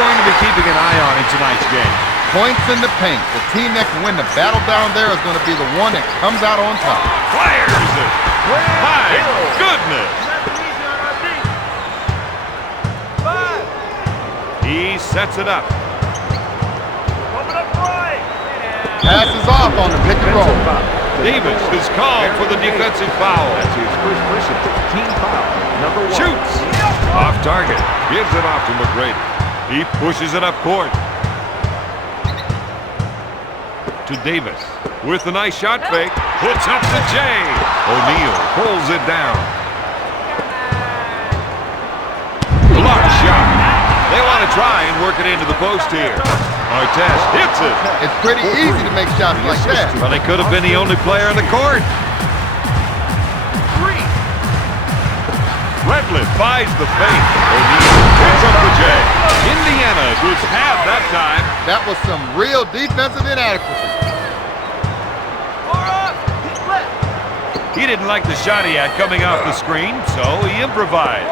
going to be keeping an eye on in tonight's game? Points in the paint. The team that can win the battle down there is going to be the one that comes out on top. Fires it. My goodness. He sets it up. Passes off on the pick and roll. Davis is called for the defensive foul. That's his first personal team foul. Number 1. Shoots. Off target. Gives it off to McGrady. He pushes it up court. To Davis. With a nice shot fake. Puts up the J. O'Neal pulls it down. Block shot. They want to try and work it into the post here. Artest hits it. It's pretty easy to make shots like that. Well, they could have been the only player on the court. Redlin buys the fake. O'Neal hits up the J. Indiana was half that time. That was some real defensive inadequacy. He didn't like the shot he had coming off the screen, so he improvised.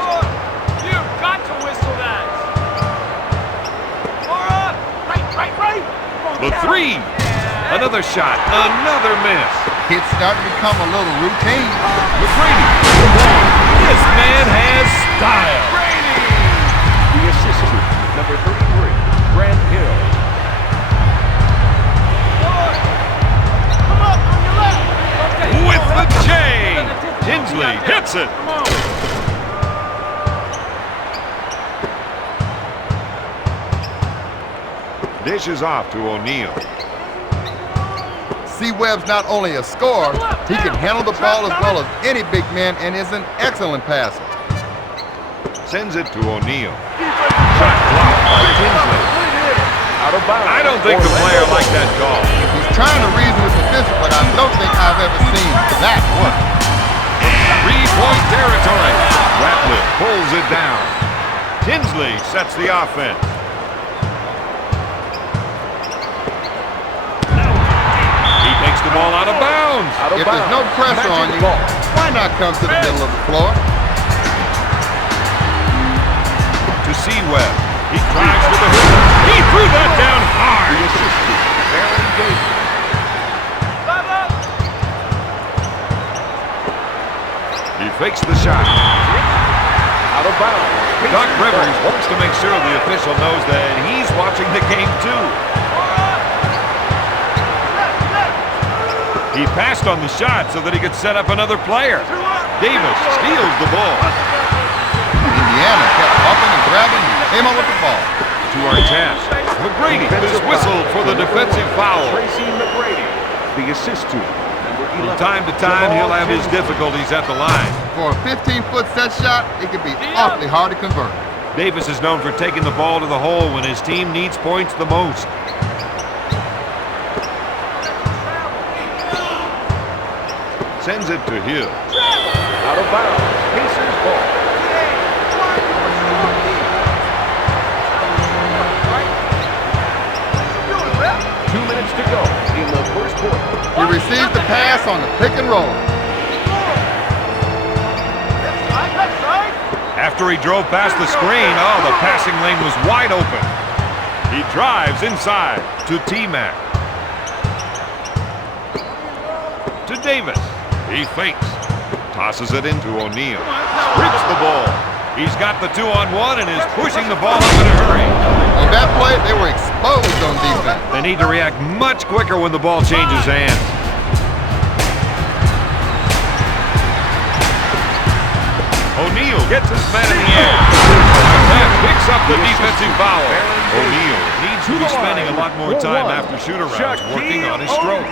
You've got to whistle that. Right. The three. Another shot. Another miss. It's starting to become a little routine. McGrady. This man has style. The assistant, number 33, Grant Hill. Come up on your left. Okay. With the J. Tinsley hits it. Dishes off to O'Neal. C-Webb's not only a scorer, he can handle the ball as well as any big man and is an excellent passer. Sends it to O'Neal. Shot blocked by Tinsley. Out of bounds. I don't think the player liked that call. He's trying to reason with the official, but I don't think I've ever seen that one. 3-point territory. Ratliff pulls it down. Tinsley sets the offense. He takes the ball out of bounds. If there's no pressure on you, why not come to the middle of the floor? To C-Webb. He drives to the hoop. He threw that down hard. The assistant, Aaron Davis. He fakes the shot. Out of bounds. Doc Rivers wants to make sure the official knows that he's watching the game too. He passed on the shot so that he could set up another player. Davis steals the ball. Indiana kept bumping and grabbing and came on with the ball. To Artest. McGrady is whistled for the defensive foul. Tracy McGrady, the assistant. From time to time, he'll have his difficulties at the line. For a 15-foot set shot, it can be awfully hard to convert. Davis is known for taking the ball to the hole when his team needs points the most. Sends it to Hill. Out of bounds. Pacers ball. 2 minutes to go in the first quarter. He received the pass on the pick and roll. After he drove past the screen, the passing lane was wide open. He drives inside to T-Mac. To Davis. He fakes. Tosses it into O'Neal. Strips the ball. He's got the 2-on-1 and is pushing the ball up in a hurry. On that play, they were exposed on defense. They need to react much quicker when the ball changes hands. O'Neal gets his man in the air. That picks up the defensive foul. O'Neal needs to be spending a lot more time after shoot-arounds working on his stroke.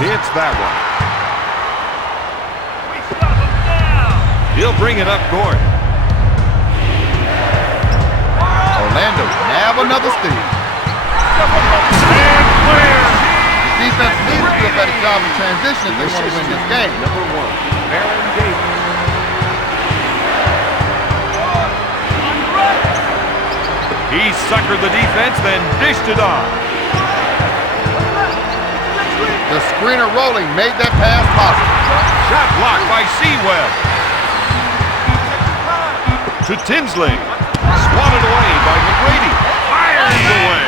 Hits that one. He'll bring it up court. Orlando nab another steal. And clear. The defense needs to do a better job in transition if they want to win this game. Number 1, Aaron Davis. He suckered the defense, then dished it off. The screener rolling made that pass possible. Shot blocked by C-Webb. To Tinsley. Swatted batted away by McGrady. Fires away.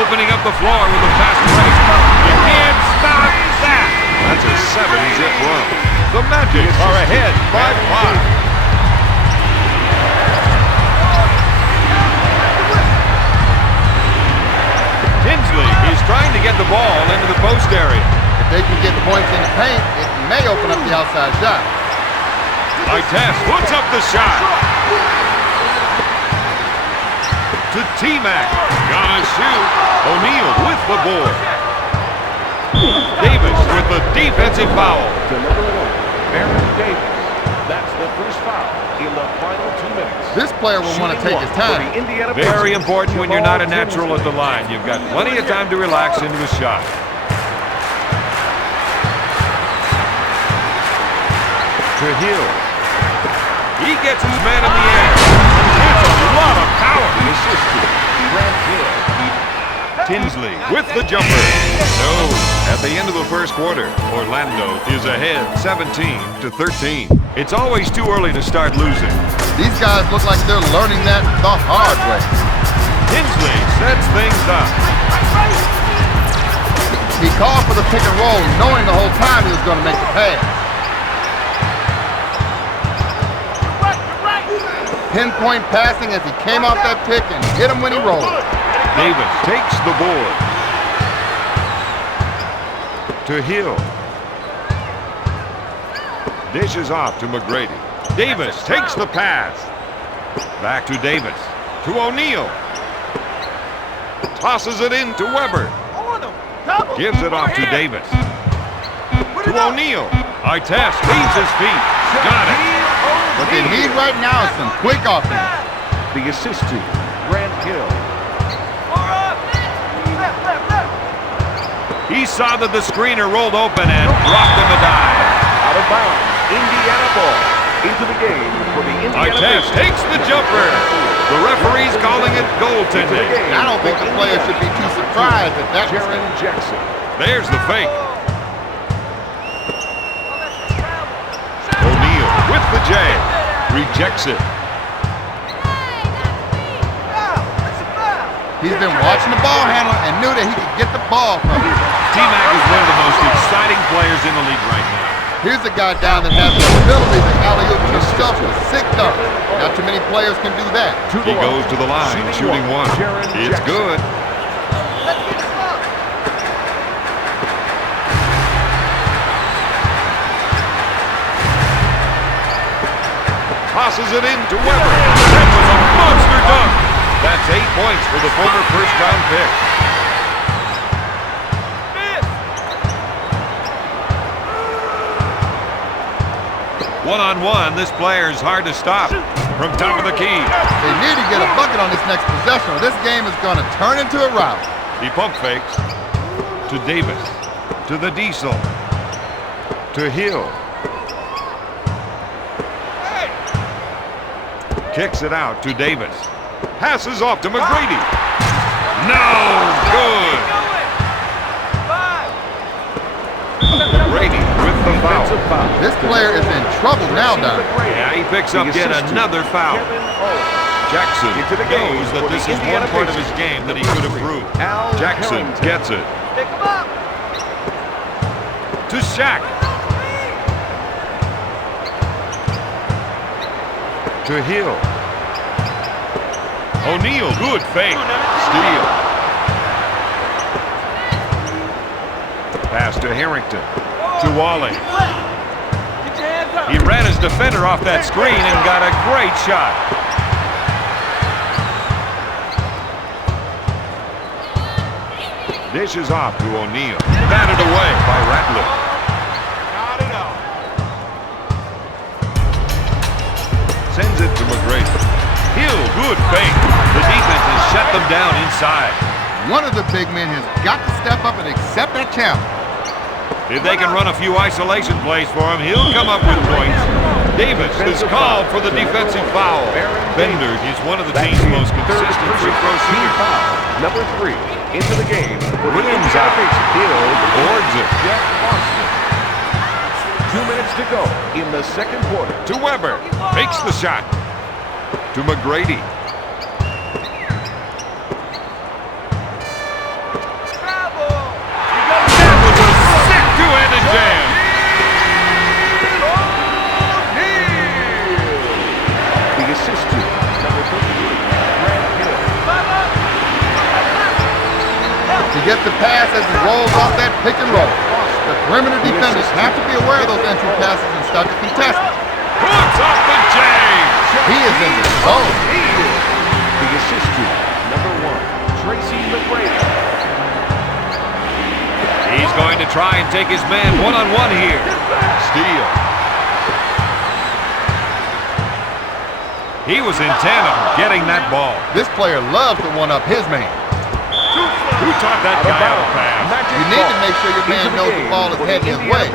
Opening up the floor with a fast break. You can't stop that. That's a 7-zip run. The Magic are ahead by 5. Tinsley is trying to get the ball into the post area. If they can get points in the paint, it may open up the outside shot. Test puts up the shot. To T-Mac. Gonna shoot. O'Neal with the board. Davis with the defensive foul. To number 1, Aaron Davis. That's the first foul in the final 2 minutes. This player will want to take his time. Very important when you're not a natural at the line. You've got plenty of time to relax into a shot. To Hill. He gets his man in the air. It's a lot of power. The assist to Grant Hill. Tinsley with the jumper. No. At the end of the first quarter, Orlando is ahead 17-13. It's always too early to start losing. These guys look like they're learning that the hard way. Tinsley sets things up. He called for the pick and roll, knowing the whole time he was going to make the pass. Pinpoint passing as he came off that pick and hit him when he rolled. Davis takes the board. To Hill. Dishes off to McGrady. Davis takes the pass. Back to Davis. To O'Neal. Tosses it in to Weber. Gives it off to Davis. To O'Neal. Artest leaves his feet. Got it. What they need right now is some quick offense. The assist to Grant Hill. He saw that the screener rolled open and dropped him a dive. Out of bounds. Indiana ball. Into the game for the Indiana Artest takes the jumper. The referee's calling it goaltending. I don't think the player should be too surprised at that. Jaren Jackson. There's the fake. O'Neal with the J. Rejects it. He's been watching the ball handler and knew that he could get the ball from him. T-Mac is one of the most exciting players in the league right now. Here's a guy down that has the ability to alley-oop himself with sick dunk. Not too many players can do that. He goes to the line, shooting one. It's good. Tosses it in to Weber. That was a monster dunk. That's 8 points for the former first-round pick. One-on-one, this player is hard to stop from top of the key. They need to get a bucket on this next possession or this game is going to turn into a rout. He pump fakes to Davis, to the Diesel, to Hill. Kicks it out to Davis. Passes off to McGrady. No good. McGrady with the foul. This player is in trouble now, Don. Yeah, he picks up yet another foul. Jackson knows that this is one part of his game that he could improve. Jackson gets it. To Shaq. To Hill. O'Neal, good fake. Steal. Pass to Harrington. To Wally. He ran his defender off that screen and got a great shot. Dishes off to O'Neal. Batted away by Ratliff. Sends it to McGrady. Hill, good fake. The defense has shut them down inside. One of the big men has got to step up and accept that challenge. If they can run a few isolation plays for him, he'll come up with points. Davis is called for the defensive foul. Bender is one of the team's most consistent free throw shooters. Number 3 into the game. Williams out. Hill boards it. 2 minutes to go in the second quarter. To Weber. Makes the shot. To McGrady. That was a sick two-handed jam. The assist to number 33, Grant Hill. He gets the pass as he rolls off that pick and roll. The perimeter defenders have to be aware of those entry passes and start to contest it. Puts up the J. He is in the zone. The assist to number 1, Tracy McGrady. He's going to try and take his man one-on-one here. Steal. He was intent on getting that ball. This player loves to one-up his man. Who taught that guy how to pass? You need to make sure your man knows the ball is heading his way.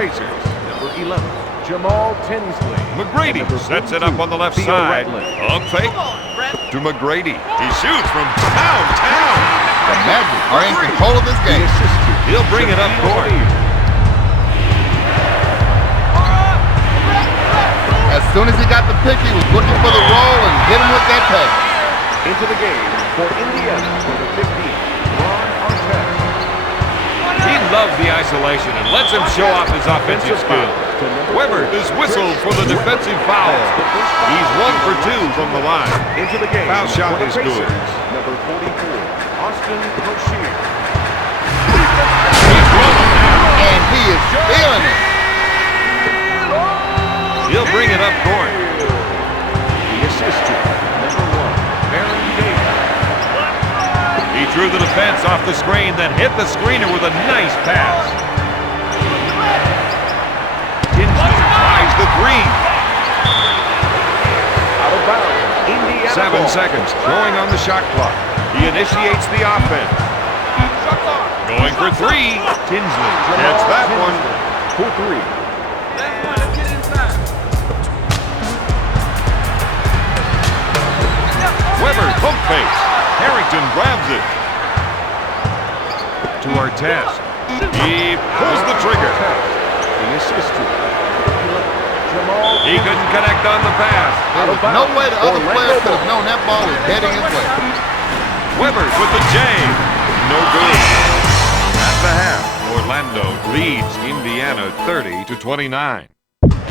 Number 11, Jamal Tinsley. McGrady sets it up on the left side. Pump fake to McGrady. He shoots from downtown. The Magic are in control of this game. He'll bring it up court. As soon as he got the pick, he was looking for the roll and hit him with that pass. Into the game for Indiana, number 15, Ron Artest. He loves the isolation and lets him show off his offensive skills. Weber is whistled for the defensive foul. He's 1 for 2 from the line. Into the game Foul shot for the is good. Pacers, number 44, Austin Broshier. He's rolling now. And he is feeling it. He'll bring it up court. The assist to number 1, Baron Davis. He drew the defense off the screen, then hit the screener with a nice pass. Tinsley tries the three. Out of bounds, Indiana 7 ball. seconds, showing on the shot clock. He initiates the offense. Going for 3. Tinsley gets that one. For 3. Weber, pump fakes. Harrington grabs it. To Artest. He pulls the trigger. The assist to Jamal. He couldn't connect on the pass. There was no way the other player could have known that ball was heading his way. Weber with the J. No good. At the half, Orlando leads Indiana 30-29.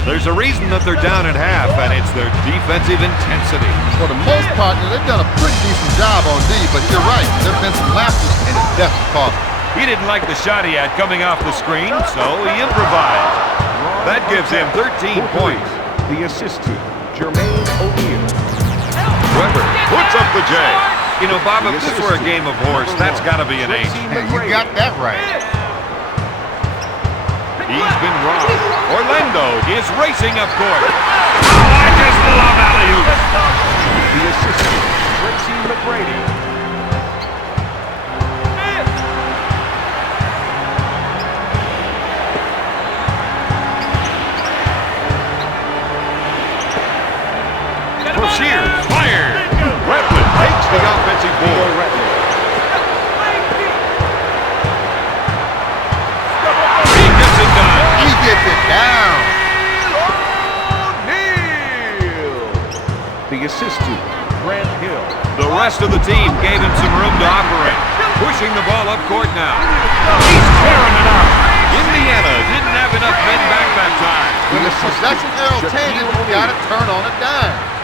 There's a reason that they're down at half, and it's their defensive intensity. For the most part, they've done a pretty decent job on D, but you're right. There have been some lapses, and it's definitely cost him. He didn't like the shot he had coming off the screen, so he improvised. That gives him 13 points. The assist to Jermaine O'Neal. Weber puts up the J. You know, Bob, if this were a game of horse, that's got to be an H. You got that right. He's been robbed. Orlando is racing up court. Oh, I just love alley-oops. The assistant, Tracy McGrady. Broshier fired. Redwood takes the offensive board. He gets it done. He gets it down. The assist to Grant Hill. The rest of the team gave him some room to operate. Pushing the ball up court now. He's tearing it up. Indiana didn't have enough men back that time. When the possession arrow changes, you got to turn on a dime.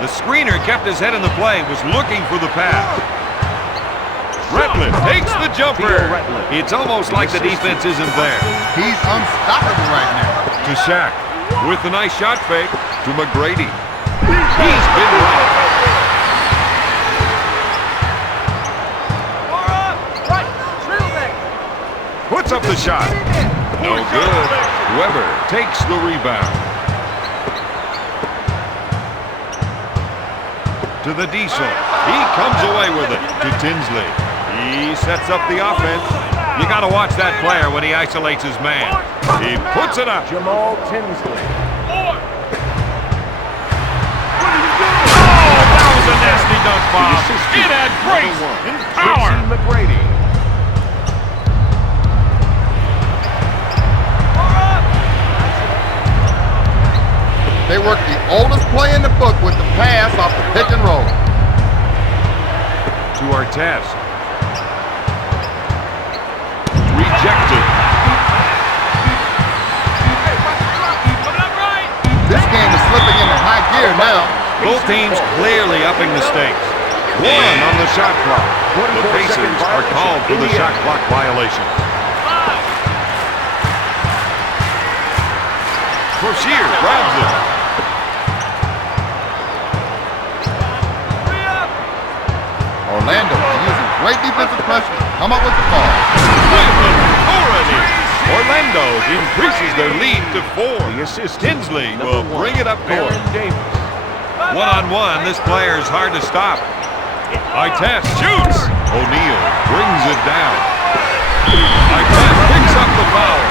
The screener kept his head in the play, was looking for the pass. Redwood takes the jumper. It's almost like the defense isn't there. He's unstoppable right now. To Shaq with a nice shot fake to McGrady. He's been right. Puts up the shot. No good. Weber takes the rebound. To the Diesel. He comes away with it to Tinsley. He sets up the offense. You got to watch that player when he isolates his man. He puts it up. Jamal Tinsley. Oh, that was a nasty dunk, Bob. It had grace and power. Tracy McGrady. They work the oldest play in the book with the pass off the pick and roll. To our test. Rejected. This game is slipping into high gear now. Both teams clearly upping the stakes. One on the shot clock. The Pacers are called for the shot clock violation. Crocier grabs it. Orlando using great defensive pressure to come up with the ball. Orlando increases their lead to 4. Tinsley will bring it up court. One-on-one, this player is hard to stop. Test shoots. O'Neal brings it down. Test picks up the foul.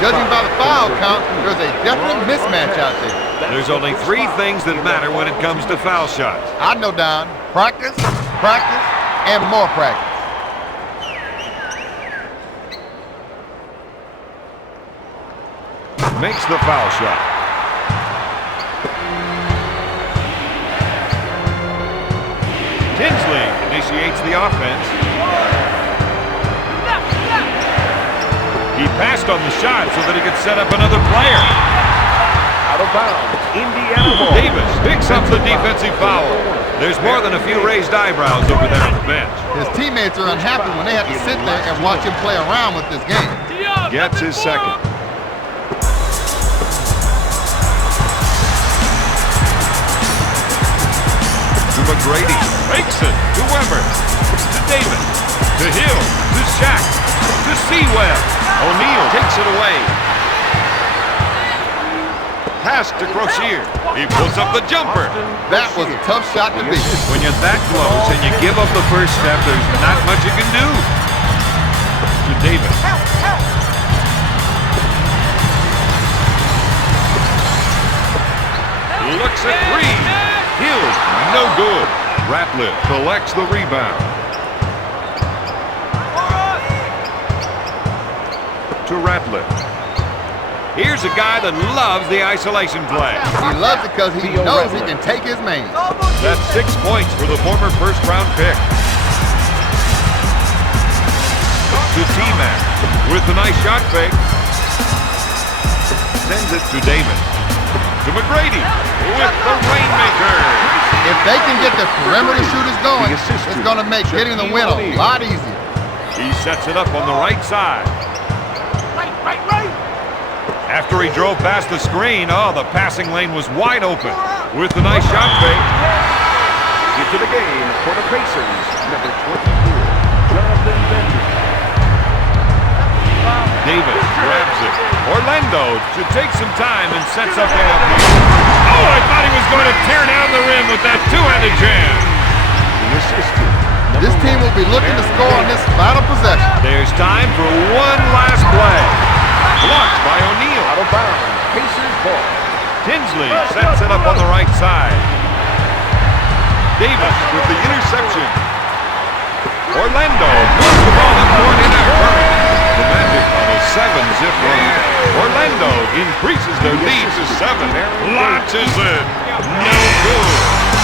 Judging by the foul count, there's a definite mismatch out there. There's only 3 things that matter when it comes to foul shots. I know, Don. Practice, practice, and more practice. Makes the foul shot. Tinsley initiates the offense. He passed on the shot so that he could set up another player. Out of bounds. Indiana ball. Davis picks up the defensive foul. There's more than a few raised eyebrows over there on the bench. His teammates are unhappy when they have to sit there and watch him play around with this game. Gets his second. To McGrady, makes it to Weber, to Davis, to Hill, to Shaq, to Sewell. O'Neal takes it away. Pass to Crocier. He puts up the jumper. That was a tough shot to beat. When you're that close and you give up the first step, there's not much you can do. To Davis. Looks at 3. Hill, no good. Ratliff collects the rebound. To Ratliff. Here's a guy that loves the isolation play. He loves it because he knows he can take his man. That's 6 points for the former first-round pick. To T-Mac with a nice shot fake. Sends it to Davis. To McGrady with the rainmaker. If they can get the perimeter shooters going, it's going to make getting the win a lot easier. He sets it up on the right side. Right. After he drove past the screen, the passing lane was wide open with a nice shot fake. Into the game for the Pacers, number 24, Jonathan Bender. Davis grabs it. Orlando should take some time and sets up an up here. I thought he was going to tear down the rim with that two-handed jam. This team will be looking to score on this final possession. There's time for one last play. Blocked by O'Neal. Out of bounds, Pacers ball. Tinsley sets it up on the right side. Davis with the interception. Orlando moves the ball up court in a hurry. The Magic on a 7-zip run. Orlando increases their lead to 7. Launches it. No good.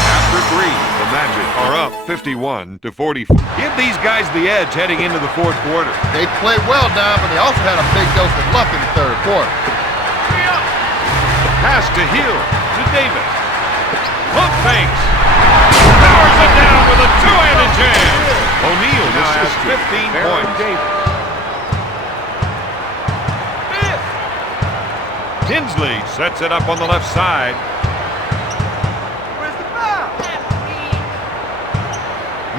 After 3, the Magic are up 51-44. Give these guys the edge heading into the 4th quarter. They played well, Don, but they also had a big dose of luck in the 3rd quarter. Pass to Hill, to Davis. Pump fakes. Powers it down with a two-handed jam. O'Neal now has 15 points. Tinsley sets it up on the left side. Where's the foul?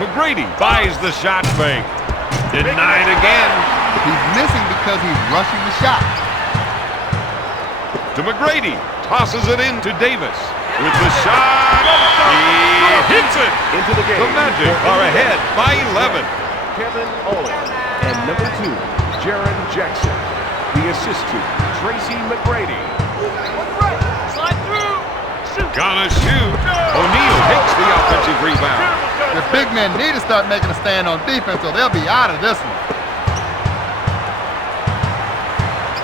McGrady buys the shot fake. Denied again. He's missing because he's rushing the shot. To McGrady. Tosses it in to Davis. With the shot. He hits it. Into the game. The Magic are ahead by 11. Kevin Olin. And number 2, Jaren Jackson. The assist to Tracy McGrady. Slide through. Shoot. Gonna shoot. O'Neal takes the offensive rebound. The big men need to start making a stand on defense or they'll be out of this one.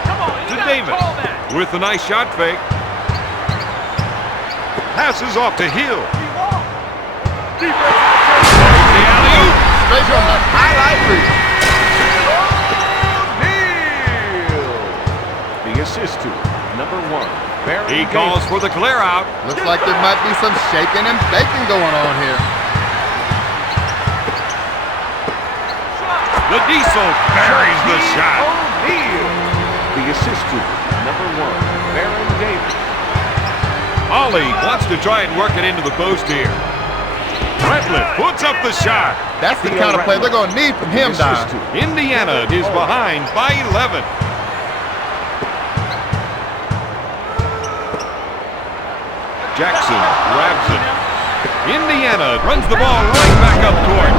Come on, To Davis with a nice shot fake. Passes off to Hill. Defense. The alley-oop. Straight from the highlight reel. The assist to number 1. He calls for the clear out. Looks like there might be some shaking and baking going on here. The Diesel buries the shot. The assist to number 1. Baron Davis. Ollie wants to try and work it into the post here. Ratliff puts up the shot. That's the kind of play they're going to need from him, Don. Indiana is behind by 11. Jackson grabs it. Indiana runs the ball right back up court.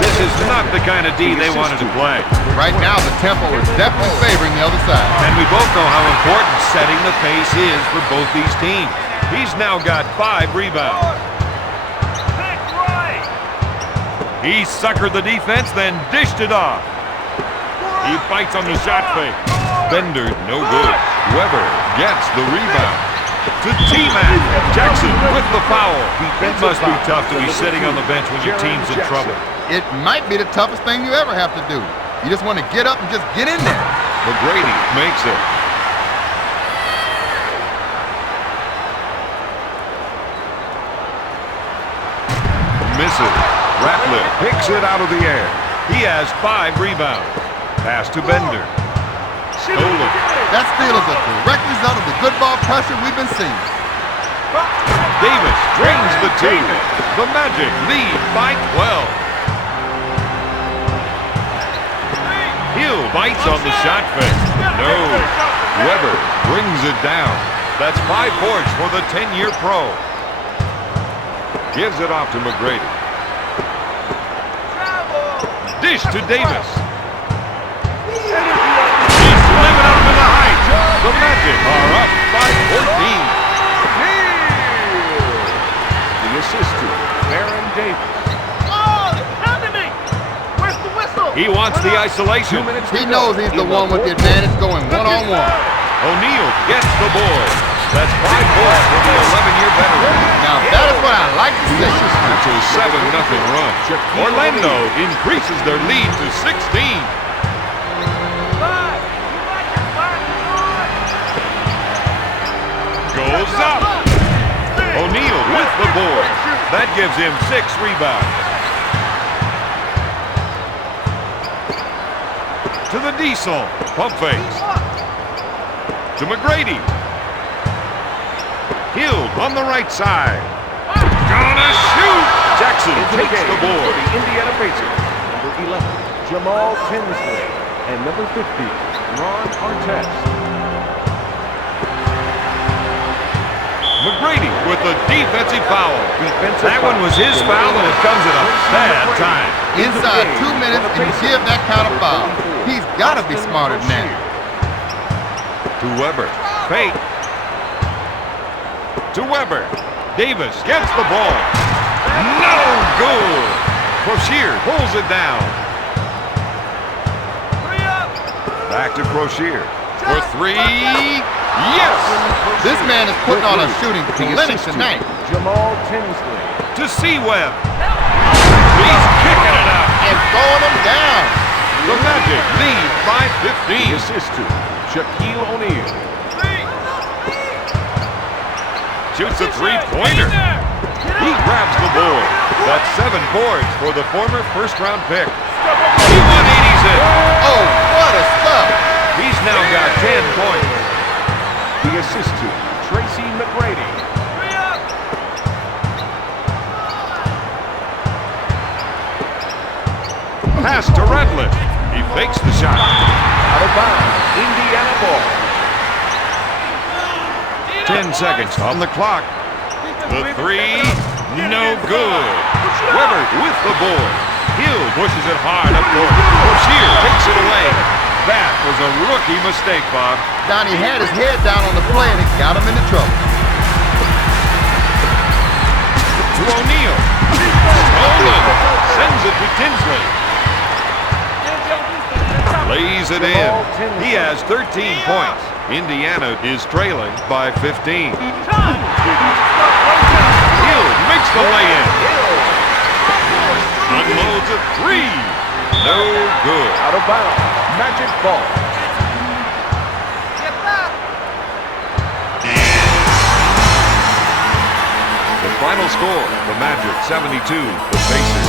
This is not the kind of D they wanted to play. Right now, the tempo is definitely favoring the other side. And we both know how important setting the pace is for both these teams. He's now got 5 rebounds. He suckered the defense, then dished it off. He fights on the shot fake. Bender, no good. Weber gets the rebound. To T-Man. Jackson with the foul. It must be tough to be sitting on the bench when your team's in trouble. It might be the toughest thing you ever have to do. You just want to get up and just get in there. McGrady makes it. Misses. Ratliff picks it out of the air. He has 5 rebounds. Pass to Bender. Stolen. That steal is a direct result of the good ball pressure we've been seeing. Davis drains the 2. The Magic lead by 12. Hill bites on the shot fake. No. Weber brings it down. That's 5 points for the 10-year pro. Gives it off to McGrady. Dish to Davis. He's living up to the height. The Magic are up by 14. The assist to Baron Davis. Oh, they're pounding me. Where's the whistle? He wants the isolation. 2 minutes He to knows go he's the in one with the advantage going one-on-one. O'Neal gets the board. That's 5 points for the 11-year veteran. Now that is what I like to see. It's a 7-0 run. Orlando increases their lead to 16. Goes up. O'Neal with the board. That gives him 6 rebounds. To the Diesel. Pump fakes. To McGrady. Hill on the right side. Gonna shoot! Jackson takes the board. The Indiana Pacers. Number 11, Jamal Tinsley. And number 50, Ron Artest. McGrady with the defensive foul. That one was his foul, and it comes at a bad time. Inside 2 minutes and you give that kind of foul. He's got to be smarter than that. To Weber. Fake. To Weber. Davis gets the ball. No good. Crocier pulls it down. Back to Crocier. For 3. Yes! This man is putting on a shooting clinic tonight. Jamal Tinsley. To C-Web. He's kicking it up. And throwing them down. The Magic lead by The 15. assist to Shaquille O'Neal. Shoots a 3-pointer. He grabs the board. That's 7 boards for the former first-round pick. He 180s it. Oh, what a stuff. He's now got 10 points. The assist to Tracy McGrady. Pass to Ratliff. He fakes the shot. Out of bounds. Indiana ball. 10 seconds on the clock. The 3, no good. Weber with the board. Hill pushes it hard up court. Crocier takes it away. That was a rookie mistake, Bob. Donnie had his head down on the play and it got him into trouble. To O'Neal. Stolen. Sends it to Tinsley. Lays it in. He has 13 points. Indiana is trailing by 15. a three. No good. Out of bounds. Magic ball. Get back. The final score, the Magic 72, the Pacers